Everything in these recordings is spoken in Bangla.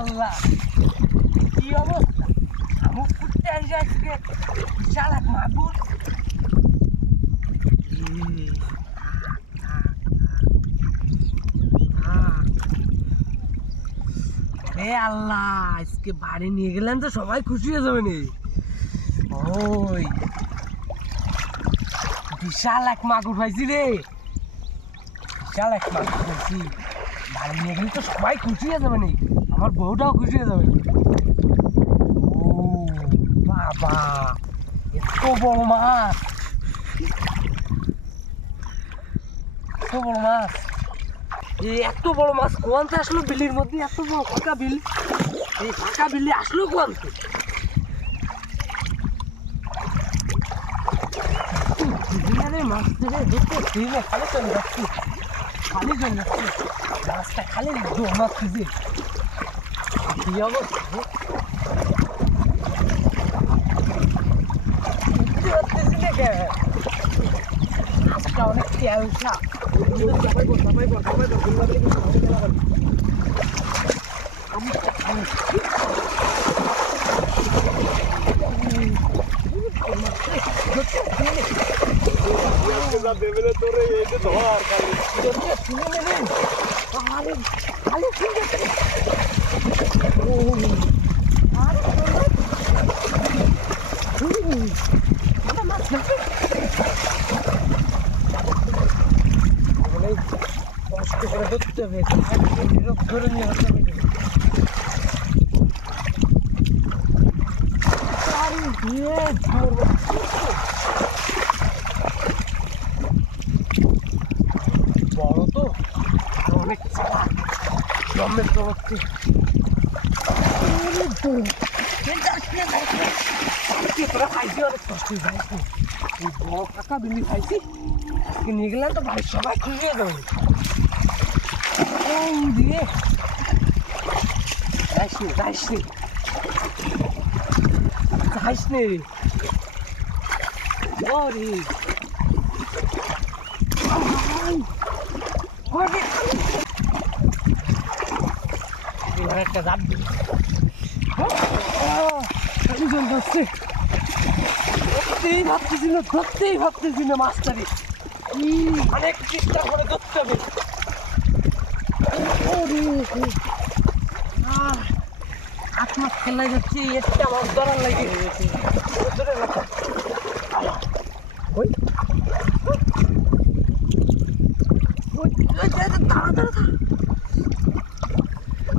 আল্লাহ কি অবস্থা? আমার কুটতে আসে আজকে। বিশাল এক মাগুর। আরে আল্লাহ, আজকে বাড়ি নিয়ে গেলেন তো সবাই খুশি হয়ে যাবে ওই। বিশাল এক মাগুর পাইছি রে। বিশাল এক মাগুর পাইছি। বাড়ি নিয়ে গেলে তো সবাই খুশি হয়ে যাবে নি? আমার বউটাও খুশি হয়ে যাবে। ও, বাবা, এত বড় মাছ। এত বড় মাছ। এই এত বড় মাছ কোয়ান্তে আসলো বিলির মধ্যে? এত বড় ফাঁকা বিল। এই ফাঁকা বিলি আসলো কোয়ান্তে? মাছ ধরে খালি চলে যাচ্ছি। খালি চলে যাচ্ছি। মাছটা খালি দোমা খুঁজে কি অবস্থা রে? বুঝতে পারতেছি না কে? মাছটা অনেক তেলসা আমি আমি তুলে নেবেন আরে ঠিক আছে করে তো আর অনেক চালা জন্মের বড় কাকা বিলি খাইছি আজকে নিয়ে গেলাম তো বাড়ির সবাই যাবে ওই দিয়ে যাইস নে যাইস নে যাইস নে ওরে একটা জাপ দিই। জল যাচ্ছে। ধরতেই ভাবতেছি না ধরতেই ভাবতেছি না মাছটারি অনেক চেষ্টা করে ধরতে হবে। হাত মাছ খেলা যাচ্ছে একটা মাছ ধরার লাগে। ধরে রাখো। ওই। ওই, ওই, ওই, দাঁড়া দাঁড়া দাঁড়া। ওই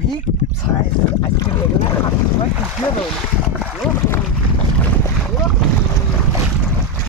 ঠিক আজকে লেগে সবাই খুশি হবে